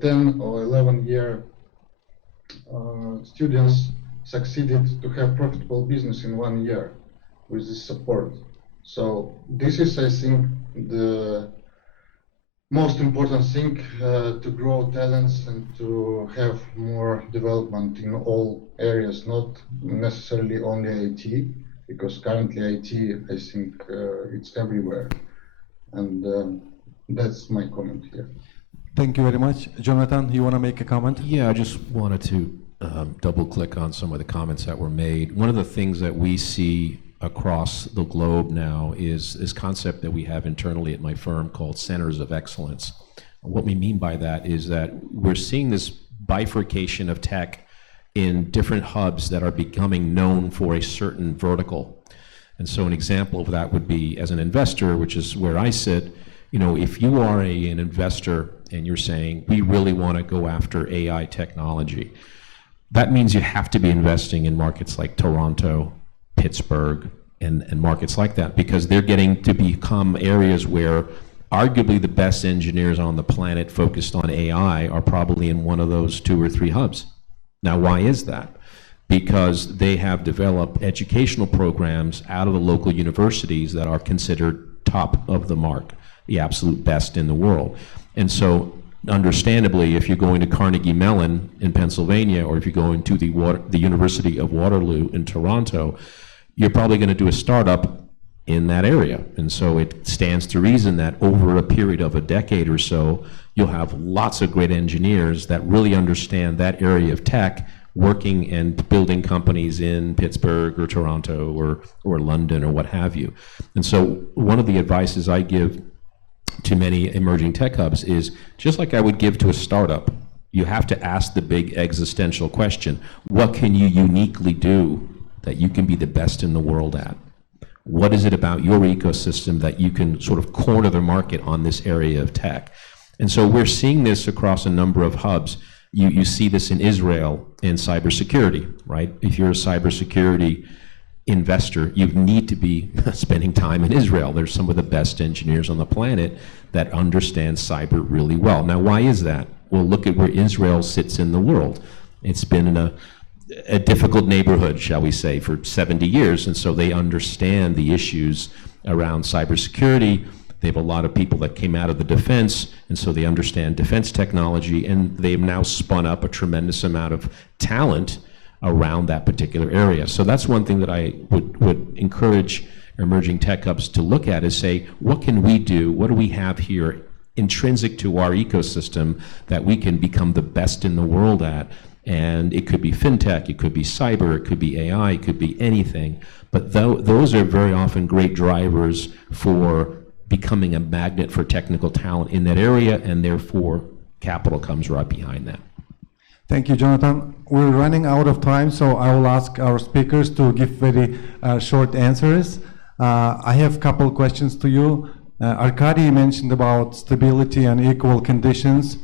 10 or 11-year students succeeded to have profitable business in 1 year with this support. So this is, I think, the most important thing to grow talents and to have more development in all areas, not necessarily only IT, because currently IT, I think it's everywhere. And that's my comment here. Thank you very much. Jonathan, you want to make a comment? Yeah, I just wanted to double click on some of the comments that were made. One of the things that we see across the globe now is this concept that we have internally at my firm called centers of excellence. What we mean by that is that we're seeing this bifurcation of tech in different hubs that are becoming known for a certain vertical. And so an example of that would be, as an investor, which is where I sit, you know, if you are an investor and you're saying, we really want to go after AI technology, that means you have to be investing in markets like Toronto, Pittsburgh, and markets like that, because they're getting to become areas where arguably the best engineers on the planet focused on AI are probably in one of those 2 or 3 hubs. Now, why is that? Because they have developed educational programs out of the local universities that are considered top of the mark, the absolute best in the world. And so, understandably, if you're going to Carnegie Mellon in Pennsylvania, or if you're going to the University of Waterloo in Toronto, you're probably going to do a startup in that area. And so it stands to reason that over a period of a decade or so, you'll have lots of great engineers that really understand that area of tech, working and building companies in Pittsburgh or Toronto or London or what have you. And so one of the advices I give to many emerging tech hubs is, just like I would give to a startup, you have to ask the big existential question: what can you uniquely do that you can be the best in the world at? What is it about your ecosystem that you can sort of corner the market on this area of tech? And so we're seeing this across a number of hubs. You see this in Israel in cybersecurity, right? If you're a cybersecurity investor, you need to be spending time in Israel. There's some of the best engineers on the planet that understand cyber really well. Now, why is that? Well, look at where Israel sits in the world. It's been in a difficult neighborhood, shall we say, for 70 years, and so they understand the issues around cybersecurity. They have a lot of people that came out of the defense, and so they understand defense technology, and they've now spun up a tremendous amount of talent around that particular area. So that's one thing that I would encourage emerging tech hubs to look at, is say, what can we do? What do we have here intrinsic to our ecosystem that we can become the best in the world at? And it could be fintech, it could be cyber, it could be AI, it could be anything. But those are very often great drivers for becoming a magnet for technical talent in that area, and therefore capital comes right behind that. Thank you, Jonathan. We're running out of time, so I will ask our speakers to give very short answers. I have a couple questions to you. Arkady mentioned about stability and equal conditions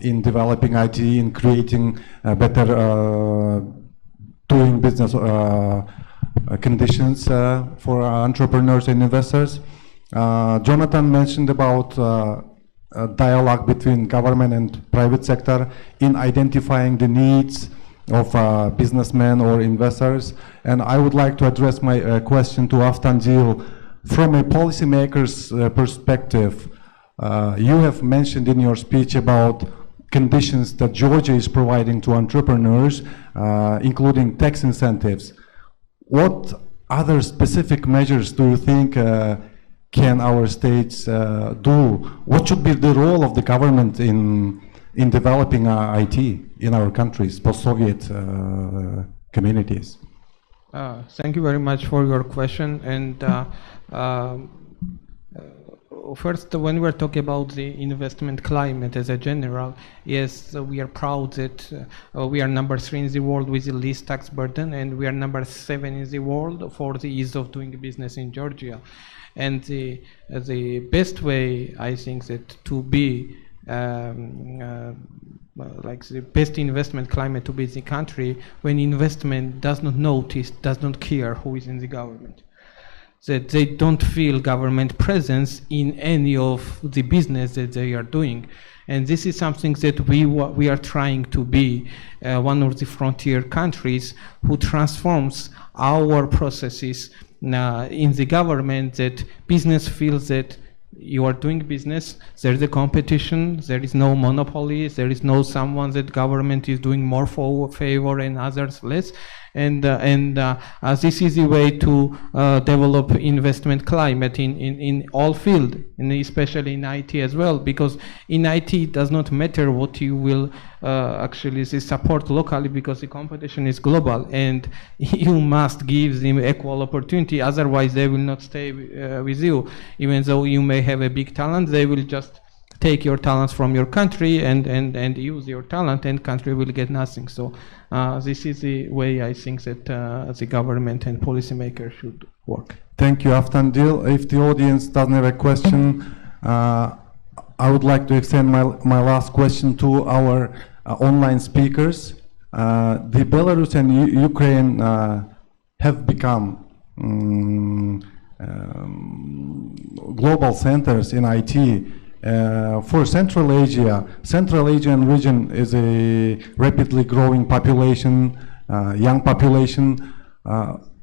in developing IT, in creating better doing business conditions for entrepreneurs and investors. Jonathan mentioned about a dialogue between government and private sector in identifying the needs of businessmen or investors. And I would like to address my question to Avtandil. From a policymaker's perspective, you have mentioned in your speech about conditions that Georgia is providing to entrepreneurs, including tax incentives. What other specific measures do you think can our states do? What should be the role of the government in developing IT in our countries, post-Soviet communities? Thank you very much for your question. And first, when we're talking about the investment climate as a general, yes, we are proud that we are number 3 in the world with the least tax burden, and we are number 7 in the world for the ease of doing business in Georgia. And the best way, I think, that to be like the best investment climate to be in the country, when investment does not notice, does not care who is in the government, that they don't feel government presence in any of the business that they are doing. And this is something that we are trying to be one of the frontier countries who transforms our processes in the government, that business feels that you are doing business, there is a competition, there is no monopoly, there is no someone that government is doing more for favor and others less. And this is the way to develop investment climate in all fields, and especially in IT as well, because in IT it does not matter what you will actually support locally, because the competition is global, and you must give them equal opportunity, otherwise they will not stay with you. Even though you may have a big talent, they will just take your talents from your country and use your talent, and country will get nothing. So this is the way I think that the government and policymakers should work. Thank you, Avtandil. If the audience doesn't have a question, I would like to extend my last question to our online speakers. The Belarus and Ukraine have become global centers in IT. For Central Asian region is a rapidly growing population, young population.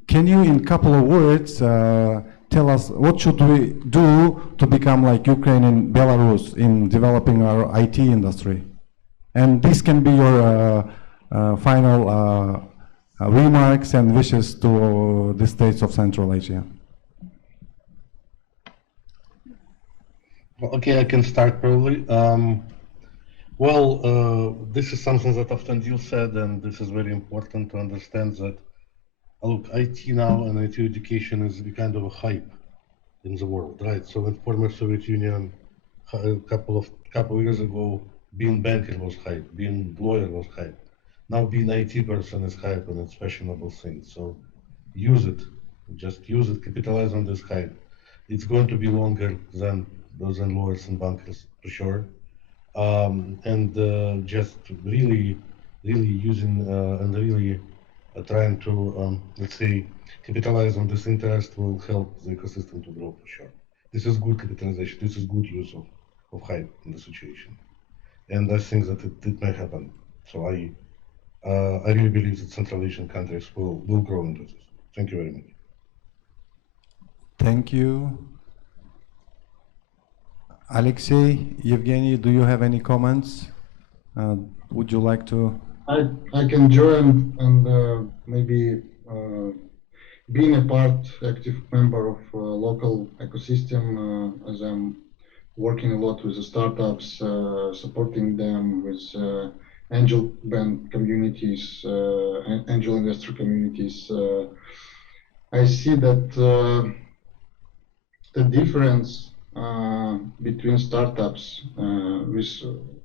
Can you, in a couple of words, tell us what should we do to become like Ukraine and Belarus in developing our IT industry? And this can be your final remarks and wishes to the states of Central Asia. Okay, I can start probably. This is something that Avtandil said, and this is very important to understand that, look, IT now and IT education is a kind of a hype in the world, right? So in former Soviet Union, a couple of years ago, being banker was hype, being lawyer was hype. Now being IT person is hype, and it's fashionable thing. So use it, just use it, capitalize on this hype. It's going to be longer than those landlords and bankers for sure. And just really using and really trying to, let's say, capitalize on this interest will help the ecosystem to grow for sure. This is good capitalization. This is good use of hype in the situation. And I think that it may happen. So I really believe that Central Asian countries will grow into this. Thank you very much. Thank you. Alexei, Evgeny, do you have any comments? Would you like to? I can join and maybe being a active member of local ecosystem, as I'm working a lot with the startups, supporting them with angel band communities, angel investor communities. I see that the difference between startups with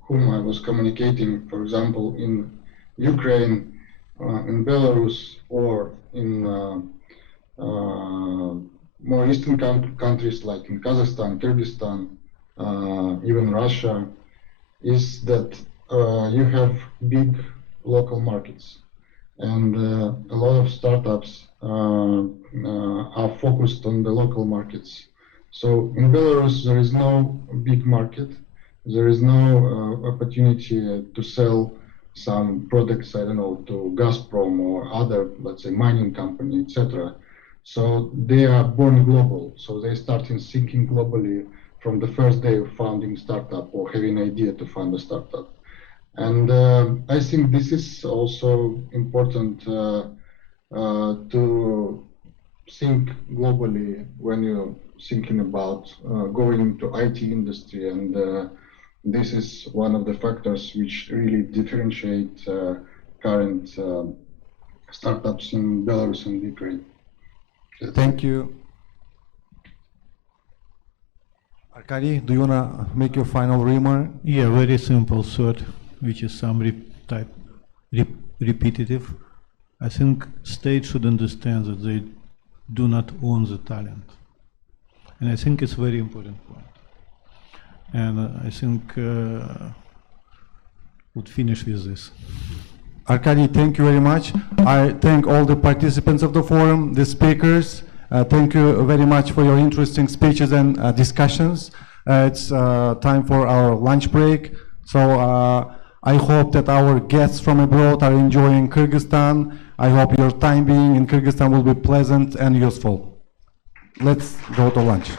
whom I was communicating, for example, in Ukraine, in Belarus, or in more eastern countries like in Kazakhstan, Kyrgyzstan, even Russia, is that you have big local markets, and a lot of startups are focused on the local markets. So in Belarus, there is no big market. There is no opportunity to sell some products, I don't know, to Gazprom or other, let's say, mining company, etc. So they are born global. So they start thinking globally from the first day of founding startup or having an idea to found a startup. And I think this is also important to think globally when you're thinking about going into IT industry, and this is one of the factors which really differentiate current startups in Belarus and Ukraine. Thank you. Arkady, do you want to make your final remark? Yeah, very simple thought, which is some repetitive. I think states should understand that they do not own the talent. And I think it's a very important point. And I think we'll finish with this. Arkady, thank you very much. I thank all the participants of the forum, the speakers. Thank you very much for your interesting speeches and discussions. It's time for our lunch break. So I hope that our guests from abroad are enjoying Kyrgyzstan. I hope your time being in Kyrgyzstan will be pleasant and useful. Let's go to lunch.